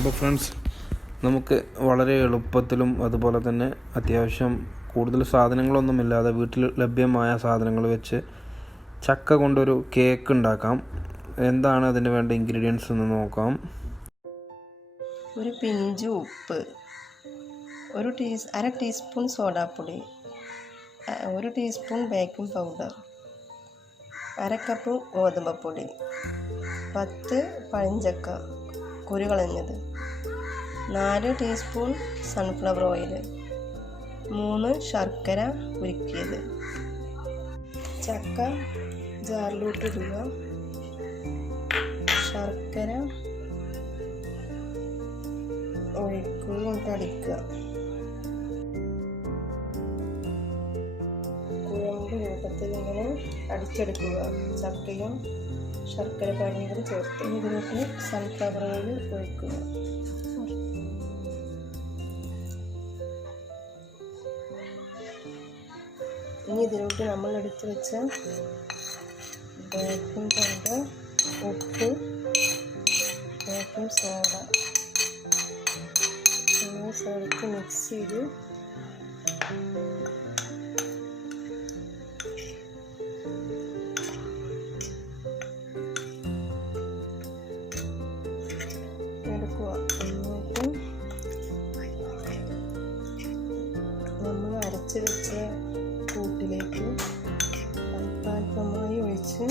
അപ്പോൾ ഫ്രണ്ട്സ്, നമുക്ക് വളരെ എളുപ്പത്തിലും അതുപോലെ തന്നെ അത്യാവശ്യം കൂടുതൽ സാധനങ്ങളൊന്നുമില്ലാതെ വീട്ടിൽ ലഭ്യമായ സാധനങ്ങൾ വെച്ച് ചക്ക കൊണ്ടൊരു കേക്ക് ഉണ്ടാക്കാം. എന്താണ് അതിന് വേണ്ട ഇൻഗ്രീഡിയൻസ് എന്ന് നോക്കാം. ഒരു പിഞ്ച് ഉപ്പ്, അര ടീസ്പൂൺ സോഡാപ്പൊടി, 1 ടീസ്പൂൺ ബേക്കിംഗ് പൗഡർ, 1/2 കപ്പ് ഗോതമ്പപ്പൊടി, 10 പഴഞ്ചക്ക കുരു കളഞ്ഞത്, 4 ടീസ്പൂൺ സൺഫ്ലവർ ഓയിൽ, 3 ശർക്കര ഉരുക്കിയത്. ചക്ക ജാറിലോട്ട് ഇടുക, ശർക്കര ഒഴിക്കുകയും അടിക്കുക. കുഴമ്പ് രൂപത്തിൽ ഇങ്ങനെ അടിച്ചെടുക്കുക. ചക്കയും ശർക്കര പാനിയും ചേർത്ത് ഇതിലോട്ട് സൺഫ്ലവർ ഓയിൽ ഒഴിക്കുക. ഇനി ഇതിലോട്ട് നമ്മൾ എടുത്തു വെച്ച ബേക്കിംഗ് പൗഡർ, ഉപ്പ്, ബേക്കിംഗ് സോഡ ചേർത്ത് മിക്സ് ചെയ്ത് എടുക്കുക. എന്നിട്ട് നമ്മൾ അരച്ച് വെച്ച കൂട്ടിലേക്ക് അല്പാൽപമായി ഒഴിച്ച്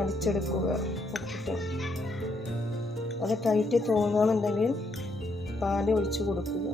അടിച്ചെടുക്കുക. ഉപ്പിട്ട് അത് ടൈറ്റ് തോന്നുകയാണെന്നുണ്ടെങ്കിൽ പാല് ഒഴിച്ച് കൊടുക്കുക.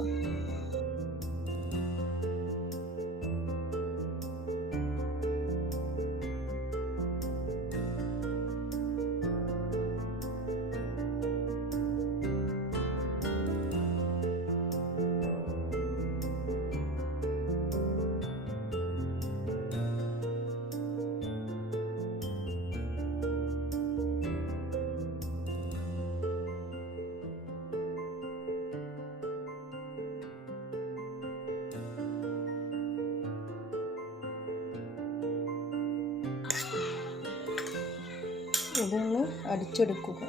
ഇതൊന്ന് അടിച്ചെടുക്കുക.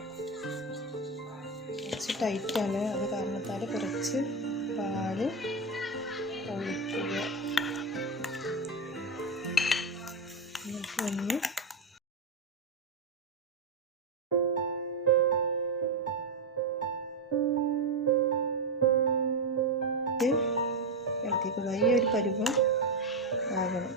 കുറച്ച് ടൈറ്റാണ്, അത് കാരണത്താൽ കുറച്ച് പാല് ഒഴിക്കുക. ഒന്ന് ഇളക്കിക്കുക. ഈ ഒരു പരുവം ആകണം.